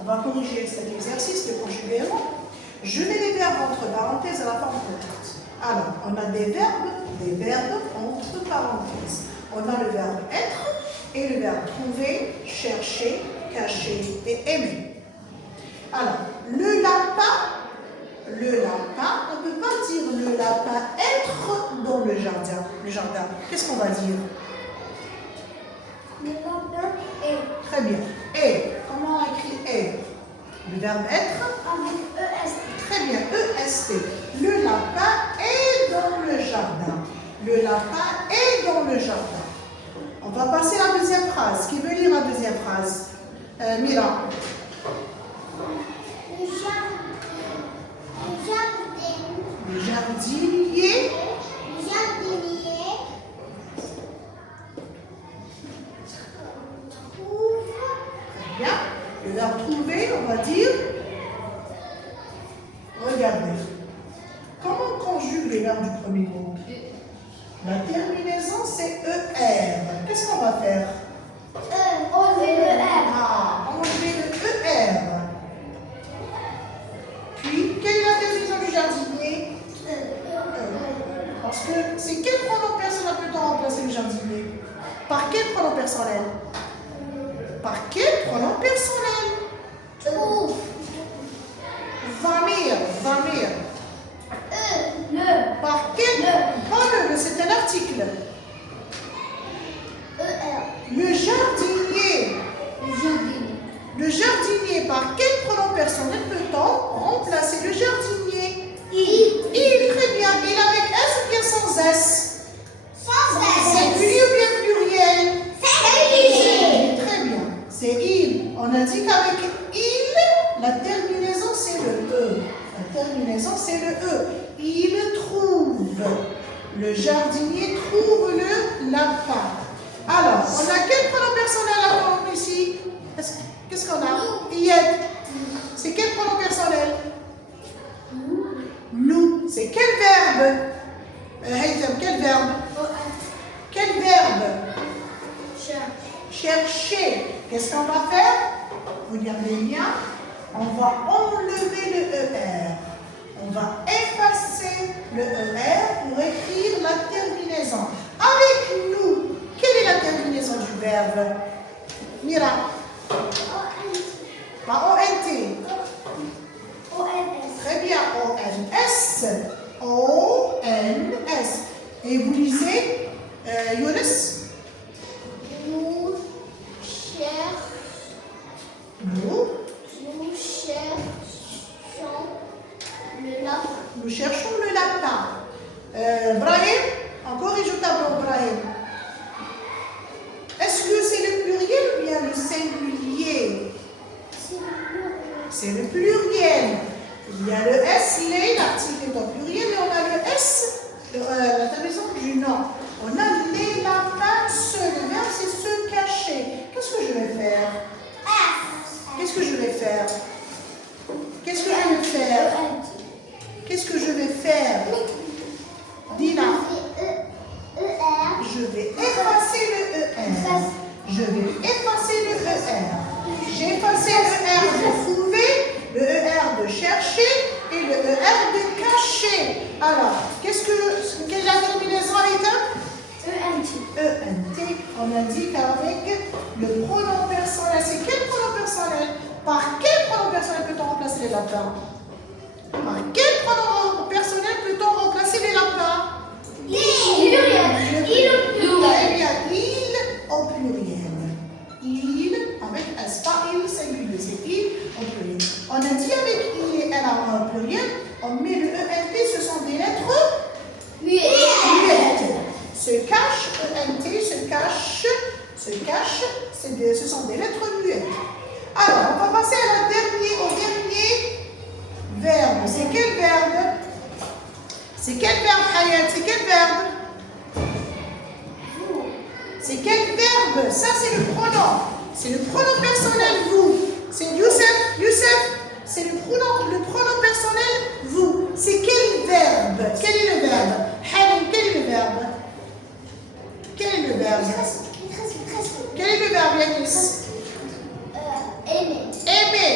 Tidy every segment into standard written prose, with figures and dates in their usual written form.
On va corriger cet exercice de conjugaison. Je mets les verbes entre parenthèses à la forme courte. Alors, on a des verbes entre parenthèses. On a le verbe être et le verbe trouver, chercher, cacher et aimer. Alors, le lapin, on ne peut pas dire le lapin être dans le jardin. Qu'est-ce qu'on va dire? Le lapin est. Très bien. Et, comment on écrit et? Le verbe être? Avec EST. Très bien, EST. Le lapin est dans le jardin. Le lapin est dans le jardin. On va passer à la deuxième phrase. Qui veut lire la deuxième phrase? Mira. Le jardinier. Trouve. Très bien. Le verbe trouver, on va dire. Regardez. Comment on conjugue les verbes du premier groupe? La terminaison, c'est ER. Qu'est-ce qu'on va faire? Enlever le R. Ah, enlever le ER. Puis, quelle est la terminaison du jardinier? Parce que c'est quel pronom personnel peut-on remplacer le jardinier? Par quel pronom personnel? Par quel pronom personnel? Trouve. Vamir. Le. Par quel? Pas le, c'est un article. ER. Le jardinier. Le jardinier, par quel pronom personnel peut-on remplacer le jardinier? Il, très bien. Il avec S ou bien sans S? Singulier ou bien pluriel? Très bien. C'est il. On a dit qu'avec il, la terminaison c'est le E. La terminaison c'est le E. Il trouve. Le jardinier trouve le lapin. Alors, on a quel pronom personnel à ici? Qu'est-ce qu'on a? Yed. C'est quel pronom personnel? Nous. C'est quel verbe? Haytham, quel verbe? Quel verbe? Chercher. Qu'est-ce qu'on va faire? Regardez bien. On va enlever le ER. On va effacer le ER pour écrire la terminaison. Avec nous, quelle est la terminaison du verbe? Mira. Pas ONT. Très bien. ONS. ONS. Et vous lisez, Younes? Nous cherchons le lapin. Brahim, encore corrige au tableau, Brahim. Est-ce que c'est le pluriel ou bien le singulier? C'est le pluriel. Il y a le S, l'article est au pluriel, et on a le S, la terminaison du nom. On a les lapins seuls. Le verbe, c'est se cacher. Qu'est-ce que je vais faire? Qu'est-ce que je vais faire? Qu'est-ce que je vais faire? Qu'est-ce que je vais faire? Dina. Je vais effacer le ER. Je vais effacer le ER. J'ai effacé le ER de trouver, le ER de chercher et le ER de cacher. Alors, quelle est la terminaison avec ENT. On a dit qu'avec le pronom personnel, c'est quel pronom personnel? Par quel pronom personnel peut-on remplacer les lapins? Par quel pronom personnel peut-on remplacer les lapins? Il au pluriel. Il avec S, pas il singulier, c'est il au pluriel. On a dit avec il et elle au pluriel, on met le ENT, ce sont des lettres muettes. Se cache, ENT, se cache, ce sont des lettres muettes. Alors, on va passer au dernier verbe. C'est quel verbe? C'est quel verbe, Hayat? C'est quel verbe? C'est quel verbe? Ça, c'est le pronom. C'est le pronom personnel vous. C'est Youssef. C'est le pronom personnel vous. C'est quel verbe? Quel est le verbe? Halim, quel est le verbe? Quel est le verbe? Quel est le verbe, Yanis? Aimer. Aimer.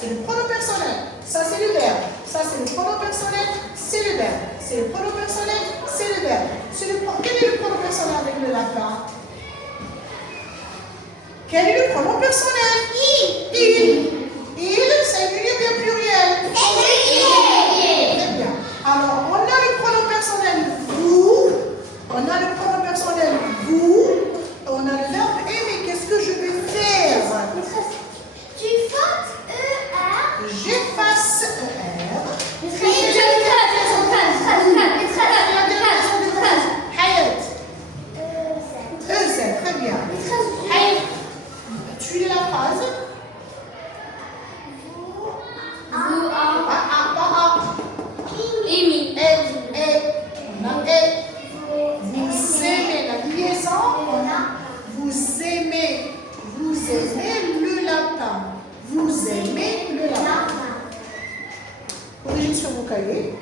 c'est le pronom personnel. Ça, c'est le verbe. Ça, c'est le pronom personnel, c'est le verbe. C'est le pronom personnel, c'est le verbe. Quel est le pronom personnel avec le lapin? Quel est le pronom personnel? Il. Il, singulier ou bien pluriel? Très bien. Alors, on a le pronom personnel vous. On a le pronom personnel vous. On a le verbe aimer. Qu'est-ce que je vais faire? Tu fasses ER. J'efface ER. Hayat. EZ, très bien. Hayat. Tu lis la phrase. On a et. Vous aimez la liaison. On a vous aimez le lapin. Vous aimez le lapin. Corrigez sur vos cahiers.